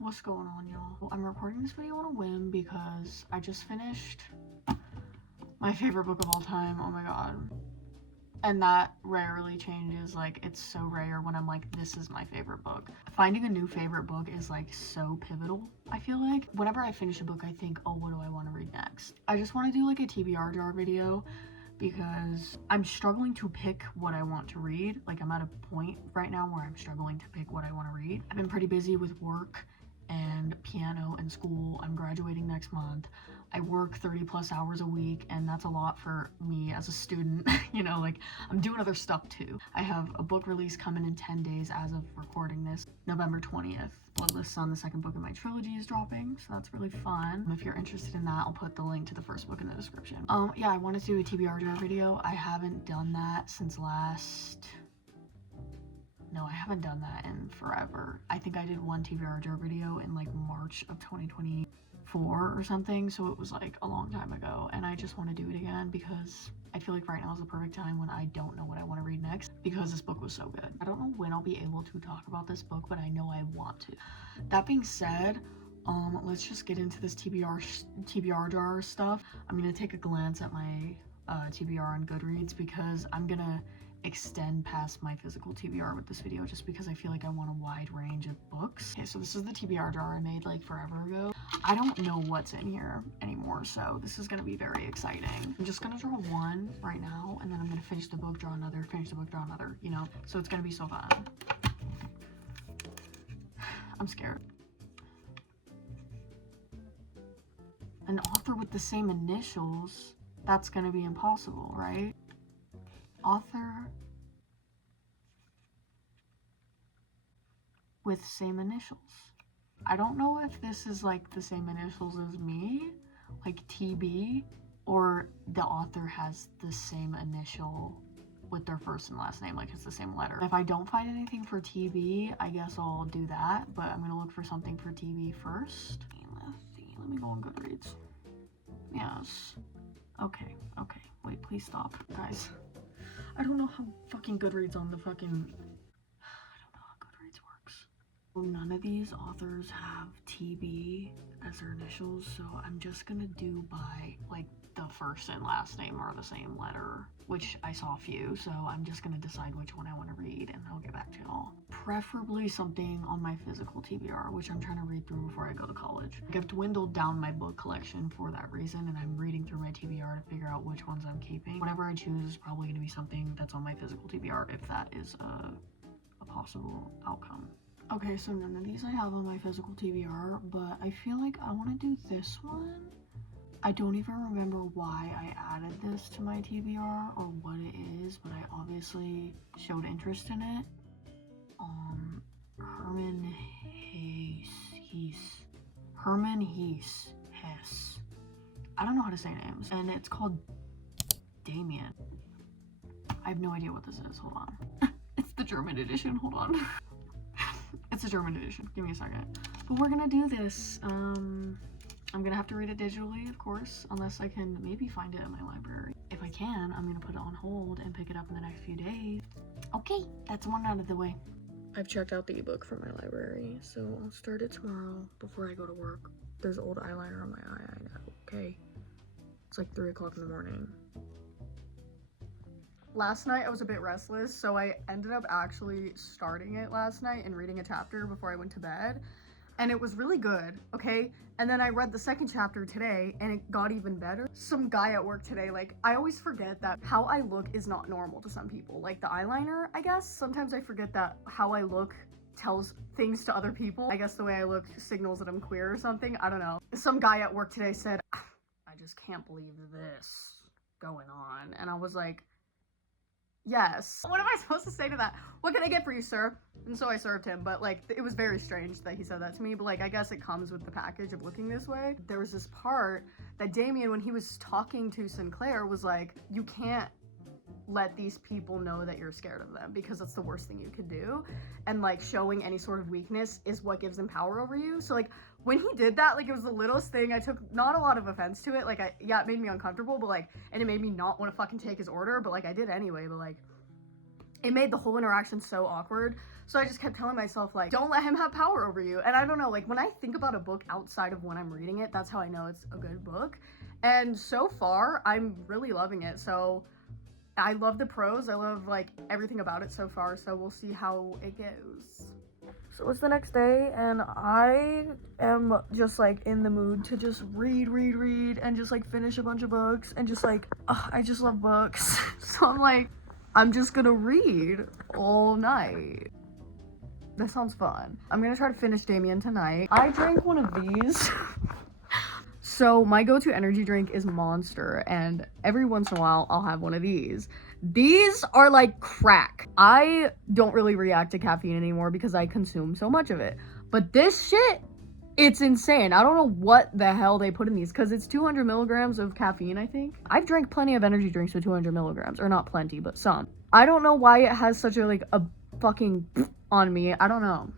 What's going on, y'all? I'm recording this video on a whim because I just finished my favorite book of all time. Oh my god. And that rarely changes. Like, it's so rare when I'm like, this is my favorite book. Finding a new favorite book is like so pivotal, I feel like. Whenever I finish a book, I think, oh, what do I want to read next? I just want to do like a TBR jar video because I'm struggling to pick what I want to read. Like, I'm at a point right now where I'm struggling to pick what I want to read. I've been pretty busy with work and piano and school. I'm graduating next month. I work 30 plus hours a week, and that's a lot for me as a student. You know, like, I'm doing other stuff too. I have a book release coming in 10 days as of recording this, November 20th. Bloodless Sun, the second book in my trilogy, is dropping, so that's really fun. If you're interested in that, I'll put the link to the first book in the description. Yeah, I wanted to do a TBR jar video. I haven't done that since no, I haven't done that in forever. I think I did one TBR jar video in like March of 2024 or something, so it was like a long time ago, and I just want to do it again because I feel like right now is the perfect time when I don't know what I want to read next because this book was so good. I don't know when I'll be able to talk about this book, but I know I want to. That being said, let's just get into this TBR jar stuff. I'm gonna take a glance at my TBR on Goodreads because I'm gonna extend past my physical TBR with this video just because I feel like I want a wide range of books. Okay, so this is the TBR jar I made like forever ago. I don't know what's in here anymore, so this is gonna be very exciting. I'm just gonna draw one right now, and then I'm gonna finish the book, draw another, finish the book, draw another, you know? So it's gonna be so fun. I'm scared. An author with the same initials, that's gonna be impossible, right? Author with same initials. I don't know if this is like the same initials as me, like TB, or the author has the same initial with their first and last name, like it's the same letter. If I don't find anything for TB, I guess I'll do that, but I'm gonna look for something for TB first. Let's see, let me go on Goodreads. Yes. Okay, wait, please stop, guys. I don't know how fucking Goodreads on the fucking... I don't know how Goodreads works. None of these authors have TB as their initials, so I'm just gonna do by, like, the first and last name are the same letter, which I saw a few, so I'm just gonna decide which one I want to read, and I'll get back to y'all. Preferably something on my physical TBR, which I'm trying to read through before I go to college. I've dwindled down my book collection for that reason, and I'm reading through my TBR to figure out which ones I'm keeping. Whatever I choose is probably going to be something that's on my physical TBR, if that is a possible outcome. Okay, so none of these I have on my physical TBR, but I feel like I want to do this one. I don't even remember why I added this to my TBR or what it is, but I obviously showed interest in it. Herman Hesse. I don't know how to say names, and it's called Damien. I have no idea what this is. Hold on. It's the German edition. Hold on. It's a German edition. Give me a second. But we're gonna do this. I'm gonna have to read it digitally, of course, unless I can maybe find it in my library. If I can, I'm gonna put it on hold and pick it up in the next few days. Okay, that's one out of the way. I've checked out the ebook from my library, so I'll start it tomorrow before I go to work. There's old eyeliner on my eye, I know. Okay. It's like 3 o'clock in the morning. Last night I was a bit restless, so I ended up actually starting it last night and reading a chapter before I went to bed. And it was really good, okay? And then I read the second chapter today, and it got even better. Some guy at work today, like, I always forget that how I look is not normal to some people. Like, the eyeliner, I guess, sometimes I forget that how I look tells things to other people. I guess the way I look signals that I'm queer or something, I don't know. Some guy at work today said, I just can't believe this going on. And I was like, yes. What am I supposed to say to that? What can I get for you, sir? And so I served him, but like, it was very strange that he said that to me, but like, I guess it comes with the package of looking this way. There was this part that Damien, when he was talking to Sinclair, was like, you can't let these people know that you're scared of them because that's the worst thing you could do. And like, showing any sort of weakness is what gives them power over you. So like, when he did that, like, it was the littlest thing. I took not a lot of offense to it. Like, yeah, it made me uncomfortable, but like, and it made me not want to fucking take his order, but like, I did anyway, but like, it made the whole interaction so awkward. So I just kept telling myself, like, don't let him have power over you. And I don't know, like, when I think about a book outside of when I'm reading it, that's how I know it's a good book. And so far, I'm really loving it. So I love the prose. I love, like, everything about it so far. So we'll see how it goes. So it's the next day, and I am just, like, in the mood to just read, and just, like, finish a bunch of books, and just, like, I just love books. So I'm like, I'm just gonna read all night. That sounds fun. I'm gonna try to finish Damien tonight. I drank one of these. So my go-to energy drink is Monster, and every once in a while I'll have one of these. These are like crack. I don't really react to caffeine anymore because I consume so much of it. But this shit, it's insane. I don't know what the hell they put in these because it's 200 milligrams of caffeine, I think. I've drank plenty of energy drinks with 200 milligrams, or not plenty, but some. I don't know why it has such a, like, a fucking on me. I don't know.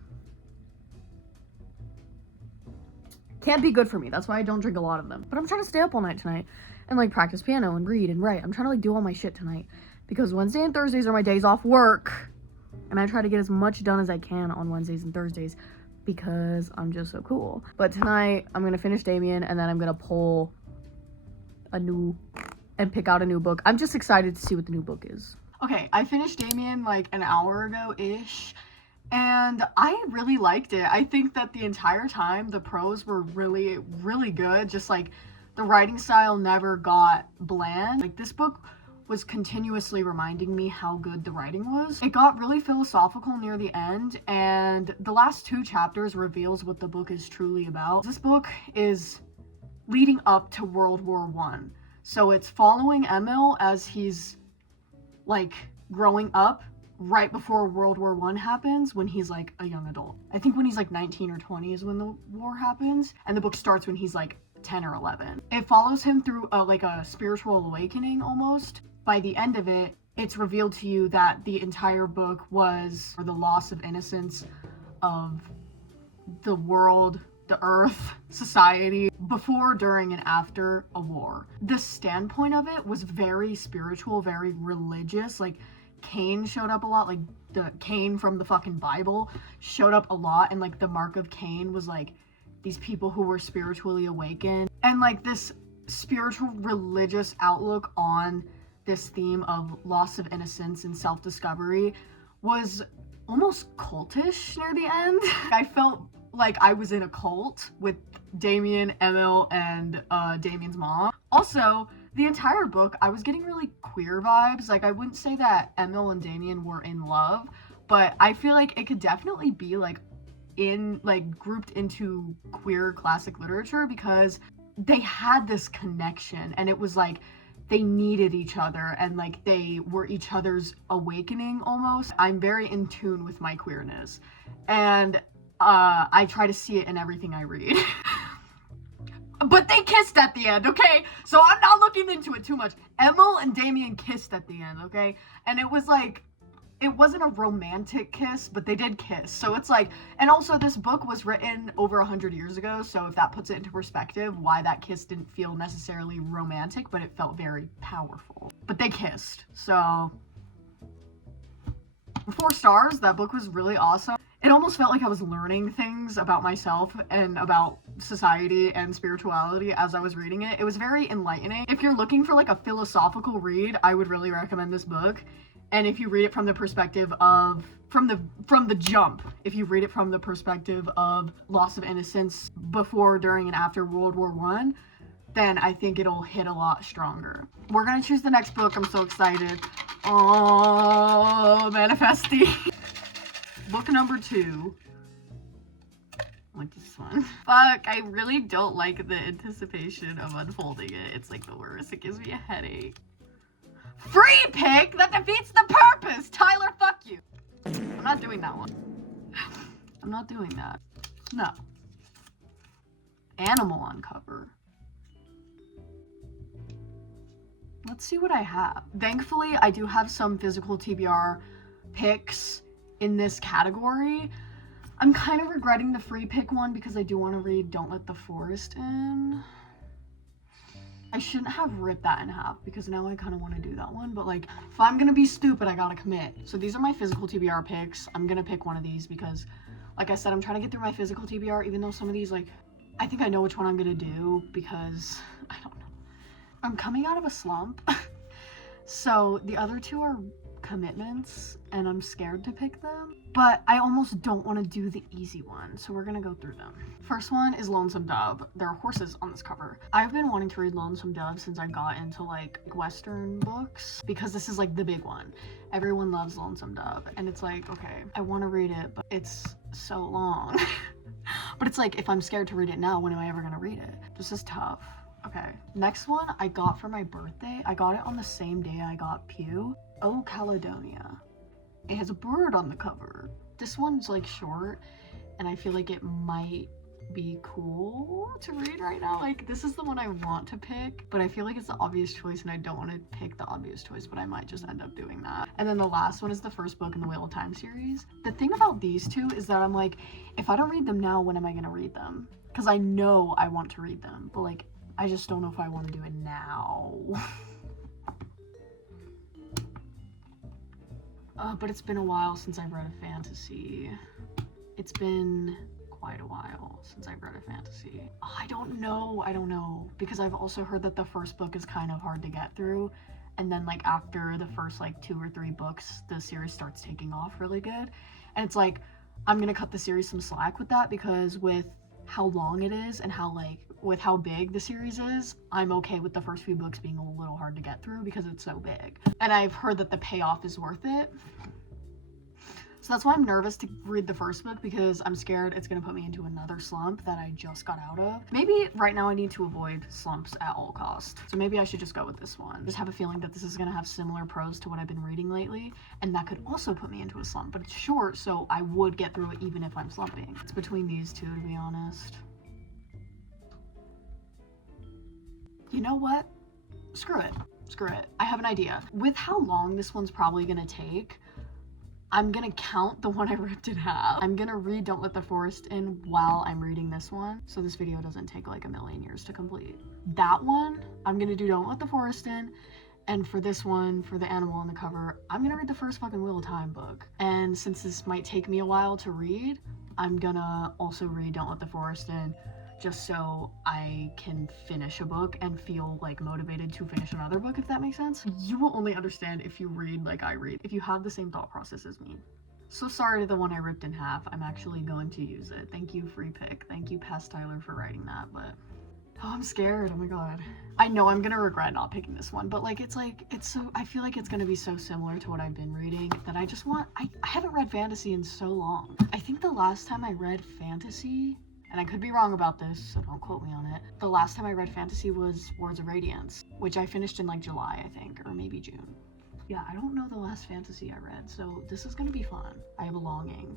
Can't be good for me. That's why I don't drink a lot of them. But I'm trying to stay up all night tonight and, like, practice piano and read and write. I'm trying to, like, do all my shit tonight because Wednesday and Thursdays are my days off work, and I try to get as much done as I can on Wednesdays and Thursdays because I'm just so cool. But tonight I'm gonna finish Damien, and then I'm gonna pull and pick out a new book. I'm just excited to see what the new book is. Okay, I finished Damien like an hour ago-ish, and I really liked it. I think that the entire time the prose were really, really good. Just, like, the writing style never got bland. Like, this book was continuously reminding me how good the writing was. It got really philosophical near the end, and the last 2 chapters reveals what the book is truly about. This book is leading up to World War I. So it's following Emil as he's, like, growing up right before World War I happens, when he's, like, a young adult. I think when he's, like, 19 or 20 is when the war happens, and the book starts when he's, like, 10 or 11. It follows him through like a spiritual awakening almost. By the end of it, it's revealed to you that the entire book was for the loss of innocence of the world, the earth, society, before, during, and after a war. The standpoint of it was very spiritual, very religious. Like, Cain showed up a lot, like, the Cain from the fucking Bible showed up a lot, and, like, the mark of Cain was, like, these people who were spiritually awakened. And, like, this spiritual religious outlook on this theme of loss of innocence and self-discovery was almost cultish near the end. I felt like I was in a cult with Damien, Emil, and Damien's mom. Also, the entire book, I was getting really queer vibes. Like, I wouldn't say that Emil and Damien were in love, but I feel like it could definitely be, like, grouped into queer classic literature because they had this connection, and it was like they needed each other, and, like, they were each other's awakening almost. I'm very in tune with my queerness, and I try to see it in everything I read. But they kissed at the end, okay? So I'm not looking into it too much. Emil and Damien kissed at the end, okay? And it was like, it wasn't a romantic kiss, but they did kiss. So it's like, and also this book was written over 100 years ago, so if that puts it into perspective, why that kiss didn't feel necessarily romantic, but it felt very powerful. But they kissed, so 4 stars. That book was really awesome. It almost felt like I was learning things about myself and about society and spirituality as I was reading it. It was very enlightening. If you're looking for, like, a philosophical read, I would really recommend this book. And if you read it from the perspective of, from the jump, if you read it from the perspective of loss of innocence before, during, and after World War I, then I think it'll hit a lot stronger. We're gonna choose the next book. I'm so excited. Oh, manifesting. Book number 2. I like this one. Fuck, I really don't like the anticipation of unfolding it. It's, like, the worst. It gives me a headache. Free pick? That defeats the purpose! Tyler, fuck you! I'm not doing that one. I'm not doing that. No. Animal on cover. Let's see what I have. Thankfully, I do have some physical TBR picks in this category. I'm kind of regretting the free pick one because I do want to read Don't Let the Forest In. I shouldn't have ripped that in half because now I kind of want to do that one. But like, if I'm gonna be stupid, I gotta commit. So these are my physical TBR picks. I'm gonna pick one of these because, like I said, I'm trying to get through my physical TBR. Even though some of these, like, I think I know which one I'm gonna do because I don't know. I'm coming out of a slump. So the other two are commitments and I'm scared to pick them, but I almost don't want to do the easy one, so we're gonna go through them. First one is Lonesome Dove. There are horses on this cover. I've been wanting to read Lonesome Dove since I got into like Western books because this is like the big one. Everyone loves Lonesome Dove and it's like, okay, I want to read it, but it's so long. But it's like, if I'm scared to read it now, when am I ever gonna read it? This is tough. Okay, next one I got for my birthday. I got it on the same day I got Pew. Oh, Caledonia. It has a bird on the cover. This one's like short and I feel like it might be cool to read right now. Like, this is the one I want to pick, but I feel like it's the obvious choice and I don't want to pick the obvious choice, but I might just end up doing that. And then the last one is the first book in the Wheel of Time series. The thing about these two is that I'm like, if I don't read them now, when am I gonna read them? Because I know I want to read them, but like, I just don't know if I want to do it now. But it's been a while since I read a fantasy. It's been quite a while since I read a fantasy. I don't know. Because I've also heard that the first book is kind of hard to get through. And then like after the first like 2 or 3 books, the series starts taking off really good. And it's like, I'm gonna cut the series some slack with that because with how long it is and how like with how big the series is, I'm okay with the first few books being a little hard to get through because it's so big. And I've heard that the payoff is worth it. So that's why I'm nervous to read the first book because I'm scared it's gonna put me into another slump that I just got out of. Maybe right now I need to avoid slumps at all costs. So maybe I should just go with this one. Just have a feeling that this is gonna have similar prose to what I've been reading lately, and that could also put me into a slump, but it's short, so I would get through it even if I'm slumping. It's between these two, to be honest. You know what? Screw it. I have an idea. With how long this one's probably gonna take, I'm gonna count the one I ripped in half. I'm gonna read Don't Let the Forest In while I'm reading this one, so this video doesn't take like a million years to complete. That one, I'm gonna do Don't Let the Forest In, and for this one, for the animal on the cover, I'm gonna read the first fucking Wheel of Time book. And since this might take me a while to read, I'm gonna also read Don't Let the Forest In, just so I can finish a book and feel like motivated to finish another book, if that makes sense. You will only understand if you read like I read, if you have the same thought process as me. So sorry to the one I ripped in half. I'm actually going to use it. Thank you, Free Pick. Thank you, Past Tyler, for writing that, but oh, I'm scared. Oh my god. I know I'm gonna regret not picking this one, but like, it's so, I feel like it's gonna be so similar to what I've been reading that I just want, I haven't read fantasy in so long. I think the last time I read fantasy, and I could be wrong about this, so don't quote me on it, the last time I read fantasy was Words of Radiance, which I finished in like July, I think, or maybe June. Yeah, I don't know the last fantasy I read, so this is gonna be fun. I have a longing.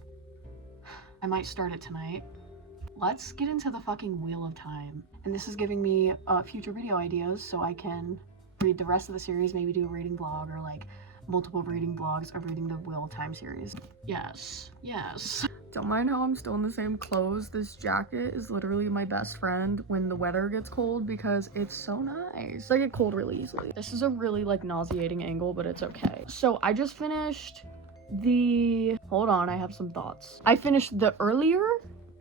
I might start it tonight. Let's get into the fucking Wheel of Time. And this is giving me future video ideas so I can read the rest of the series, maybe do a reading vlog or like multiple reading vlogs of reading the Wheel of Time series. Yes. Don't mind how I'm still in the same clothes. This jacket is literally my best friend when the weather gets cold because it's so nice. I get cold really easily. This is a really like nauseating angle, but it's okay. So I just finished hold on, I have some thoughts. I finished the earlier,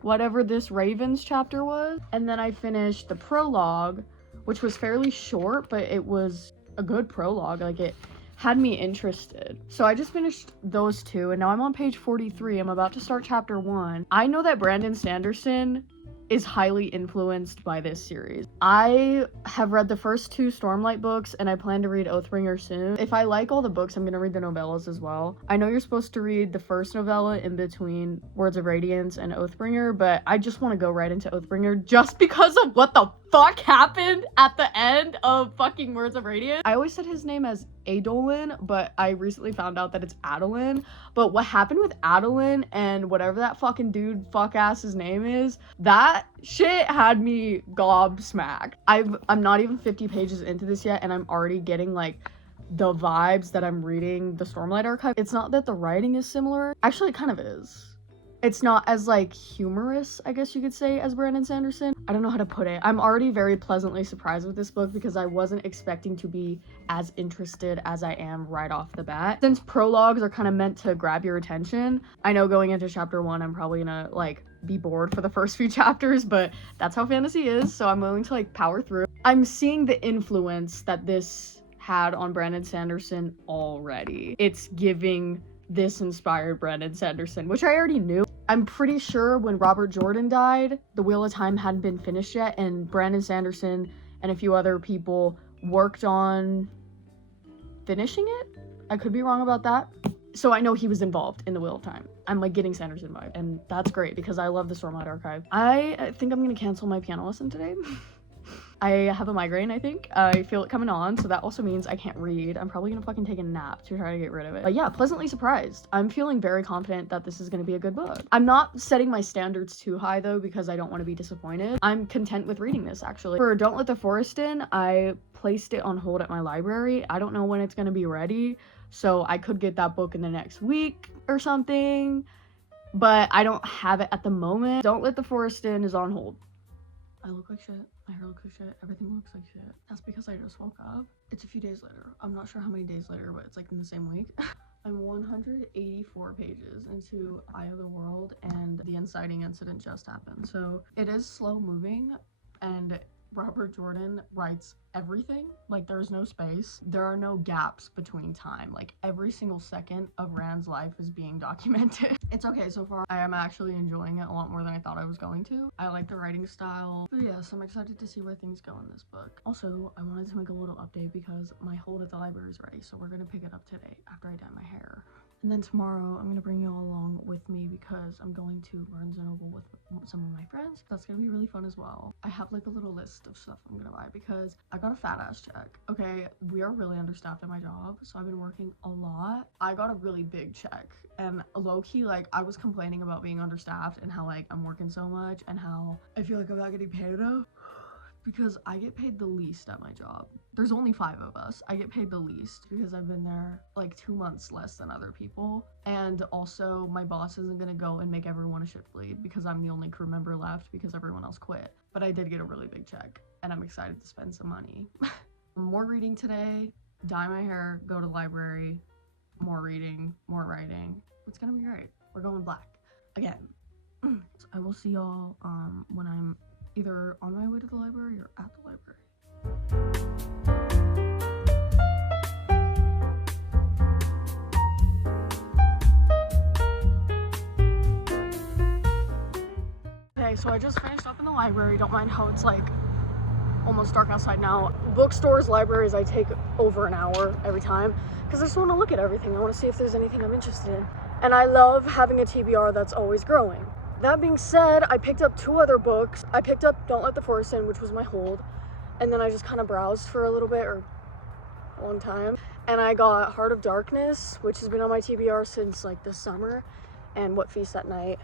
whatever this Ravens chapter was, and then I finished the prologue, which was fairly short, but it was a good prologue. Like, it had me interested. So I just finished those two, and now I'm on page 43. I'm about to start chapter 1. I know that Brandon Sanderson is highly influenced by this series. I have read the first 2 Stormlight books, and I plan to read Oathbringer soon. If I like all the books, I'm gonna read the novellas as well. I know you're supposed to read the first novella in between Words of Radiance and Oathbringer, but I just want to go right into Oathbringer just because of what the fuck happened at the end of fucking Words of Radiance. I always said his name as Adolin, but I recently found out that it's Adolin. But what happened with Adolin and whatever that fucking dude fuck-ass's name is, that shit had me gobsmacked. I'm not even 50 pages into this yet, and I'm already getting like the vibes that I'm reading the Stormlight Archive. It's not that the writing is similar. Actually, it kind of is. It's not as like humorous, I guess you could say, as Brandon Sanderson. I don't know how to put it. I'm already very pleasantly surprised with this book because I wasn't expecting to be as interested as I am right off the bat. Since prologues are kind of meant to grab your attention, I know going into chapter 1 I'm probably gonna like be bored for the first few chapters, but that's how fantasy is, so I'm willing to like power through. I'm seeing the influence that this had on Brandon Sanderson already. It's giving this inspired Brandon Sanderson, which I already knew. I'm pretty sure when Robert Jordan died, The Wheel of Time hadn't been finished yet, and Brandon Sanderson and a few other people worked on finishing it. I could be wrong about that. So I know he was involved in The Wheel of Time. I'm like getting Sanderson vibe, and that's great because I love the Stormlight Archive. I think I'm gonna cancel my piano lesson today. I have a migraine, I think. I feel it coming on, so that also means I can't read. I'm probably gonna fucking take a nap to try to get rid of it. But yeah, pleasantly surprised. I'm feeling very confident that this is gonna be a good book. I'm not setting my standards too high though because I don't want to be disappointed. I'm content with reading this actually. For Don't Let the Forest In, I placed it on hold at my library. I don't know when it's gonna be ready, so I could get that book in the next week or something, but I don't have it at the moment. Don't Let the Forest In is on hold. I look like shit. My hair looks like shit. Everything looks like shit. That's because I just woke up. It's a few days later. I'm not sure how many days later, but it's like in the same week. I'm 184 pages into Eye of the World, and the inciting incident just happened. So it is slow moving, and Robert Jordan writes everything. Like, there's no space. There are no gaps between time. Like, every single second of Rand's life is being documented. It's okay so far. I am actually enjoying it a lot more than I thought I was going to. I like the writing style. But yes, I'm excited to see where things go in this book. Also, I wanted to make a little update because my hold at the library is ready, so we're gonna pick it up today after I dye my hair. And then tomorrow, I'm gonna bring you all along with me because I'm going to Barnes & Noble with some of my friends. That's gonna be really fun as well. I have like a little list of stuff I'm gonna buy because I got a fat ass check. Okay, we are really understaffed at my job, so I've been working a lot. I got a really big check, and low-key, like, I was complaining about being understaffed and how like I'm working so much and how I feel like I'm not getting paid enough. Because I get paid the least at my job. There's only 5 of us. I get paid the least because I've been there like 2 months less than other people. And also my boss isn't gonna go and make everyone a shift lead because I'm the only crew member left because everyone else quit. But I did get a really big check and I'm excited to spend some money. More reading today, dye my hair, go to the library, more reading, more writing. It's gonna be great. We're going black again. So I will see y'all when I'm either on my way to the library or at the library. Okay, so I just finished up in the library. Don't mind how it's like almost dark outside now. Bookstores, libraries, I take over an hour every time because I just want to look at everything. I want to see if there's anything I'm interested in. And I love having a TBR that's always growing. That being said, I picked up 2 other books. I picked up Don't Let the Forest In, which was my hold, and then I just kind of browsed for a little bit, or a long time, and I got Heart of Darkness, which has been on my TBR since like this summer, and What Feast at Night,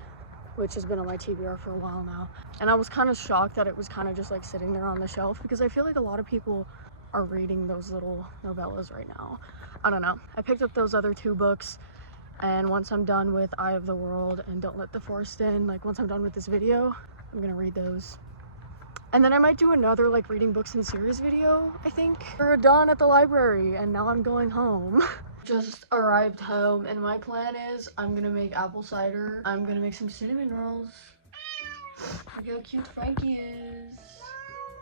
which has been on my TBR for a while now. And I was kind of shocked that it was kind of just like sitting there on the shelf because I feel like a lot of people are reading those little novellas right now. I don't know. I picked up those other 2 books. And once I'm done with Eye of the World and Don't Let the Forest In, like once I'm done with this video, I'm gonna read those. And then I might do another like reading books in series video, I think. We're done at the library and now I'm going home. Just arrived home and my plan is I'm gonna make apple cider. I'm gonna make some cinnamon rolls. Look how cute Frankie is.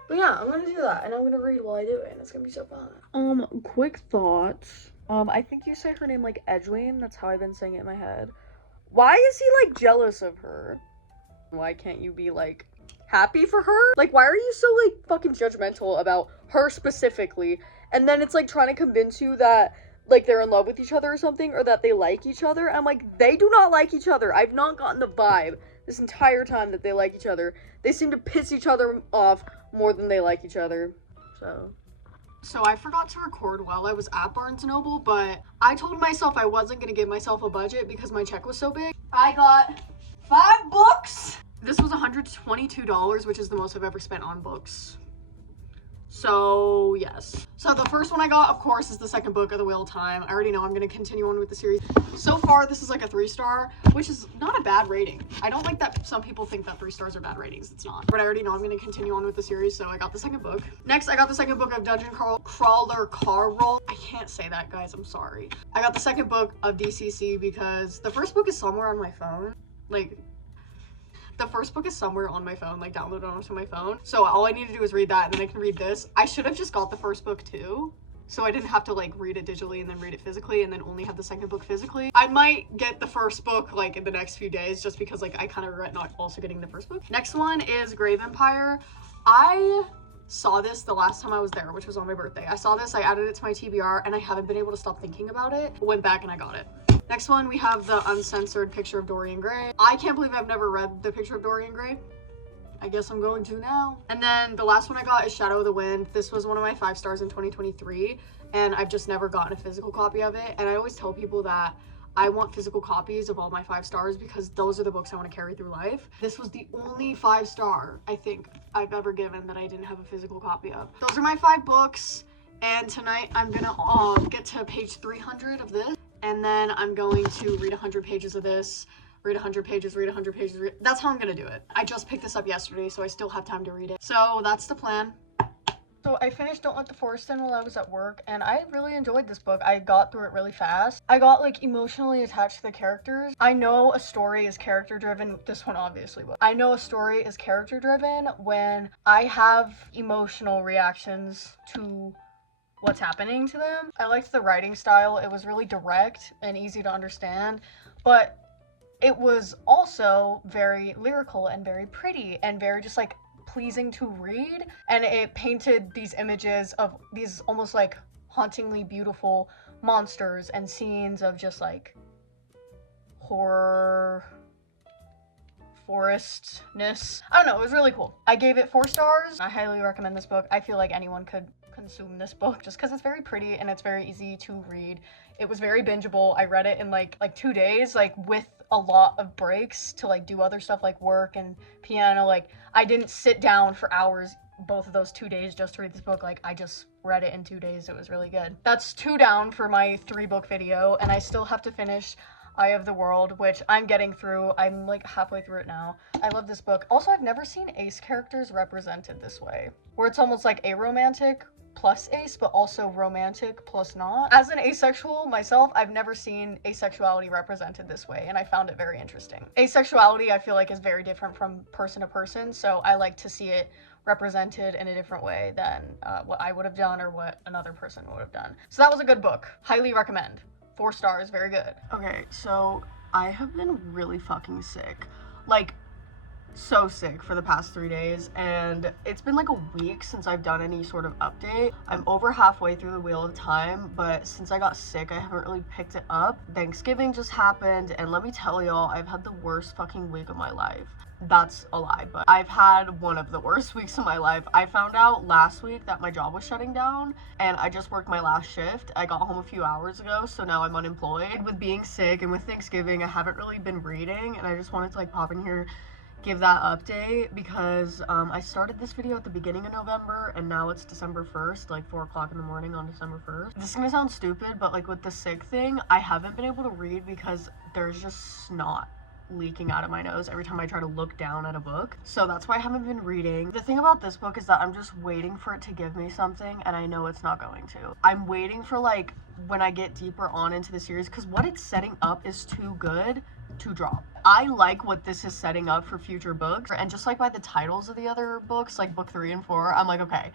But yeah, I'm gonna do that and I'm gonna read while I do it and it's gonna be so fun. Quick thoughts. I think you say her name like Edwin. That's how I've been saying it in my head. Why is he like jealous of her? Why can't you be like happy for her? Like, why are you so like fucking judgmental about her specifically? And then it's like trying to convince you that like they're in love with each other or something, or that they like each other. I'm like, they do not like each other. I've not gotten the vibe this entire time that they like each other. They seem to piss each other off more than they like each other. So I forgot to record while I was at Barnes & Noble, but I told myself I wasn't going to give myself a budget because my check was so big. I got 5 books. This was $122, which is the most I've ever spent on books. So yes. So the first one I got, of course, is the second book of The Wheel of Time. I already know I'm gonna continue on with the series. So far, this is like a 3-star, which is not a bad rating. I don't like that some people think that 3 stars are bad ratings. It's not. But I already know I'm gonna continue on with the series, so I got the second book. Next, I got the second book of Dungeon Crawler Carl. I can't say that, guys. I'm sorry. I got the second book of DCC because the first book is somewhere on my phone. Like, the first book is somewhere on my phone, like downloaded onto my phone. So all I need to do is read that and then I can read this. I should have just got the first book too, so I didn't have to like read it digitally and then read it physically and then only have the second book physically. I might get the first book like in the next few days just because like I kind of regret not also getting the first book. Next one is Grave Empire. I saw this the last time I was there, which was on my birthday. I saw this, I added it to my TBR, and I haven't been able to stop thinking about it. Went back and I got it. Next one, we have the uncensored Picture of Dorian Gray. I can't believe I've never read the Picture of Dorian Gray. I guess I'm going to now. And then the last one I got is Shadow of the Wind. This was one of my 5 stars in 2023, and I've just never gotten a physical copy of it. And I always tell people that I want physical copies of all my 5 stars because those are the books I want to carry through life. This was the only 5-star I think I've ever given that I didn't have a physical copy of. Those are my 5 books, and tonight I'm gonna get to page 300 of this, and then I'm going to read 100 pages of this, read 100 pages, read 100 pages. That's how I'm gonna do it. I just picked this up yesterday, so I still have time to read it. So that's the plan. So I finished Don't Let the Forest In while I was at work, and I really enjoyed this book. I got through it really fast. I got like emotionally attached to the characters. I know a story is character driven. This one obviously was. I know a story is character driven when I have emotional reactions to what's happening to them. I liked the writing style. It was really direct and easy to understand, but it was also very lyrical and very pretty and very just like pleasing to read, and it painted these images of these almost like hauntingly beautiful monsters and scenes of just like horror forestness. I don't know, it was really cool. I gave it 4 stars. I highly recommend this book. I feel like anyone could consume this book just because it's very pretty and it's very easy to read. It was very bingeable. I read it in like 2 days, like with a lot of breaks to like do other stuff like work and piano. Like I didn't sit down for hours both of those 2 days just to read this book. Like I just read it in 2 days. It was really good. That's 2 down for my 3-book video, and I still have to finish Eye of the World, which I'm getting through. I'm like halfway through it now. I love this book. Also, I've never seen ace characters represented this way, where it's almost like aromantic plus ace, but also romantic plus not. As an asexual myself, I've never seen asexuality represented this way, and I found it very interesting. Asexuality, I feel like, is very different from person to person, so I like to see it represented in a different way than what I would have done or what another person would have done. So that was a good book. Highly recommend. 4 stars, very good. Okay, so I have been really fucking sick. Like, so sick for the past 3 days, and it's been like a week since I've done any sort of update. I'm over halfway through the Wheel of Time, but since I got sick, I haven't really picked it up. Thanksgiving just happened, and let me tell y'all, I've had the worst fucking week of my life. That's a lie, but I've had one of the worst weeks of my life. I found out last week that my job was shutting down, and I just worked my last shift. I got home a few hours ago, so now I'm unemployed. With being sick and with Thanksgiving, I haven't really been reading, and I just wanted to like pop in here, give that update, because I started this video at the beginning of November, and now it's December 1st, like 4 o'clock in the morning on December 1st. This is gonna sound stupid, but like with the sick thing, I haven't been able to read because there's just snot leaking out of my nose every time I try to look down at a book. So that's why I haven't been reading. The thing about this book is that I'm just waiting for it to give me something, and I know it's not going to. I'm waiting for like when I get deeper on into the series, because what it's setting up is too good to drop. I like what this is setting up for future books, and just like by the titles of the other books, like book 3 and 4, I'm like, okay,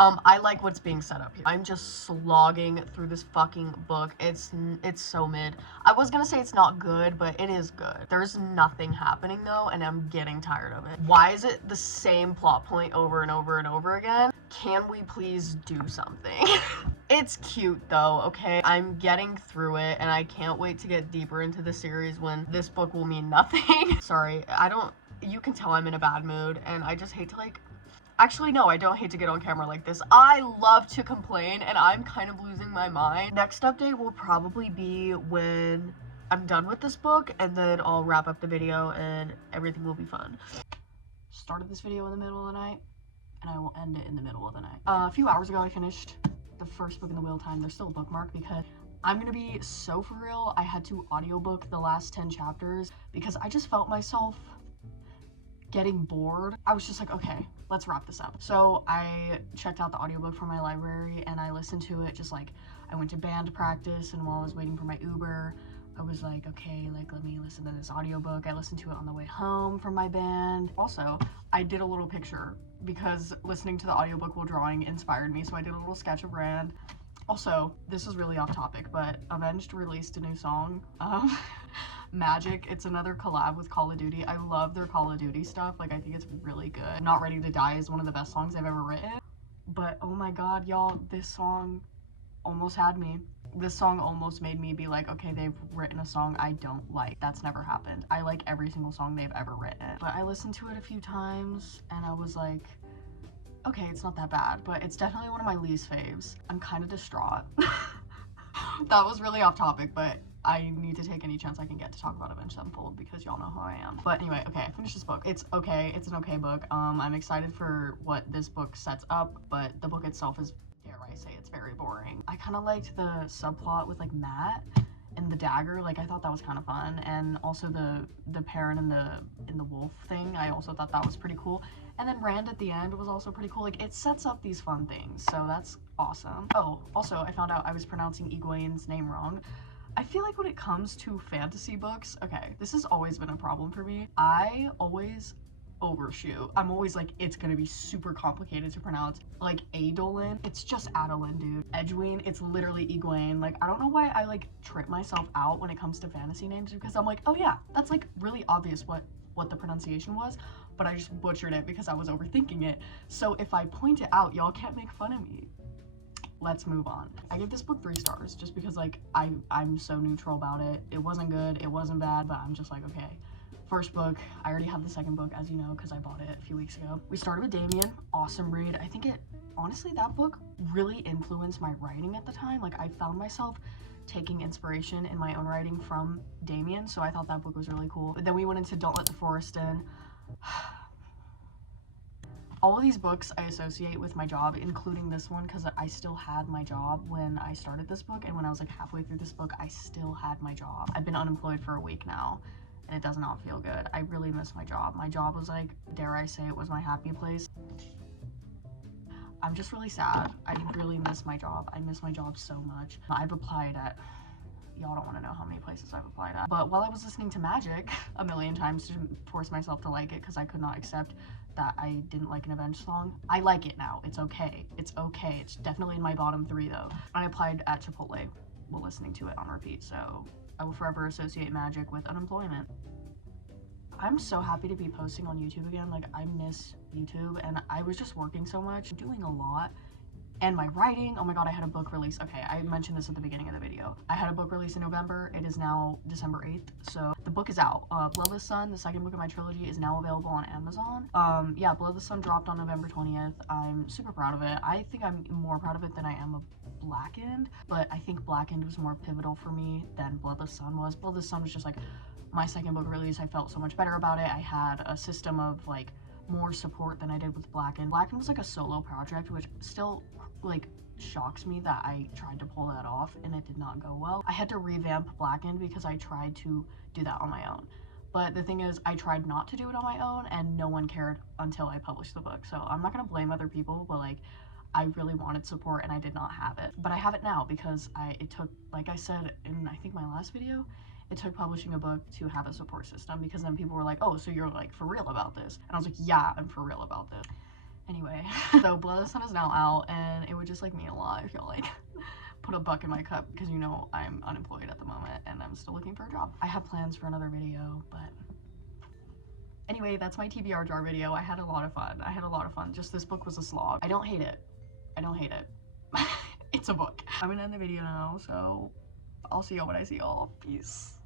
I like what's being set up here. I'm just slogging through this fucking book. It's so mid. I was gonna say it's not good, but it is good. There's nothing happening though, and I'm getting tired of it. Why is it the same plot point over and over and over again? Can we please do something? It's cute though, okay? I'm getting through it, and I can't wait to get deeper into the series when this book will mean nothing. Sorry, you can tell I'm in a bad mood, and I just hate to like, actually, no, I don't hate to get on camera like this. I love to complain, and I'm kind of losing my mind. Next update will probably be when I'm done with this book, and then I'll wrap up the video, and everything will be fun. Started this video in the middle of the night. and I will end it in the middle of the night. A few hours ago I finished the first book in the Wheel of Time. There's still a bookmark because I'm gonna be so for real. I had to audiobook the last 10 chapters because I just felt myself getting bored. I was just like, okay, let's wrap this up. So I checked out the audiobook from my library and I listened to it. Just like, I went to band practice, and while I was waiting for my Uber, I was like, okay, like, let me listen to this audiobook. I listened to it on the way home from my band. Also, I did a little picture because listening to the audiobook while drawing inspired me, so I did a little sketch of Rand. Also, this is really off topic, but Avenged released a new song, Magic. It's another collab with Call of Duty. I love their Call of Duty stuff. Like, I think it's really good. Not Ready to Die is one of the best songs I've ever written. But oh my god, y'all, this song almost had me. This song almost made me be like, okay, they've written a song I don't like. That's never happened. I like every single song they've ever written. But I listened to it a few times and I was like, okay, it's not that bad, but it's definitely one of my least faves. I'm kind of distraught. That was really off topic, but I need to take any chance I can get to talk about Avenged Sevenfold because y'all know how I am. But anyway, okay, I finished this book. It's okay. It's an okay book. I'm excited for what this book sets up, but the book itself is, dare I say, it's very boring. I kind of liked the subplot with like Matt and the dagger. Like, I thought that was kind of fun, and also the parent and the wolf thing. I also thought that was pretty cool. And then Rand at the end was also pretty cool. Like, it sets up these fun things, so that's awesome. Oh, also, I found out I was pronouncing Egwene's name wrong. I feel like when it comes to fantasy books, okay, this has always been a problem for me. I always overshoot. I'm always like, it's gonna be super complicated to pronounce. Like, Adolin, it's just Adolin, dude. Edwene, it's literally Egwene. Like, I don't know why I like trip myself out when it comes to fantasy names, because I'm like, oh yeah, that's like really obvious what the pronunciation was, but I just butchered it because I was overthinking it. So if I point it out, y'all can't make fun of me. Let's move on. I gave this book 3 stars just because like I'm so neutral about it. It wasn't good, it wasn't bad, but I'm just like, okay. First book, I already have the second book, as you know, because I bought it a few weeks ago. We started with Damien, awesome read. I think it, honestly, that book really influenced my writing at the time. Like, I found myself taking inspiration in my own writing from Damien, so I thought that book was really cool. But then we went into Don't Let the Forest In. All of these books I associate with my job, including this one, because I still had my job when I started this book, and when I was like halfway through this book, I still had my job. I've been unemployed for a week now, and it does not feel good. I really miss my job. My job was like, dare I say, it was my happy place. I'm just really sad. I really miss my job. I miss my job so much. I've applied at, y'all don't want to know how many places I've applied at. But while I was listening to Magic a million times to force myself to like it, because I could not accept that I didn't like an Avenged song, I like it now. It's okay. It's okay. It's definitely in my bottom 3 though. I applied at Chipotle while listening to it on repeat, so I will forever associate Magic with unemployment. I'm so happy to be posting on YouTube again. Like, I miss YouTube, and I was just working so much, doing a lot. And my writing, oh my god, I had a book release. Okay, I mentioned this at the beginning of the video. I had a book release in November. It is now December 8th, so the book is out. Bloodless Sun, the second book of my trilogy, is now available on Amazon. Yeah, Bloodless Sun dropped on November 20th. I'm super proud of it. I think I'm more proud of it than I am of Blackened, but I think Blackened was more pivotal for me than Bloodless Sun was. Bloodless Sun was just like my second book release. I felt so much better about it. I had a system of like more support than I did with Blackened. Blackened was like a solo project, which still like shocks me that I tried to pull that off and it did not go well. I had to revamp Blackened because I tried to do that on my own. But the thing is, I tried not to do it on my own and no one cared until I published the book. So I'm not gonna blame other people, but like, I really wanted support and I did not have it. But I have it now because it took, like I said in I think my last video, it took publishing a book to have a support system, because then people were like, oh, so you're like for real about this? And I was like, yeah, I'm for real about this. Anyway, so Bloodless Sun is now out, and it would just like mean a lot if y'all like put a buck in my cup, because you know I'm unemployed at the moment and I'm still looking for a job. I have plans for another video, but anyway, that's my TBR jar video. I had a lot of fun. I had a lot of fun. Just this book was a slog. I don't hate it. I don't hate it. It's a book. I'm gonna end the video now, so I'll see y'all when I see y'all. Peace.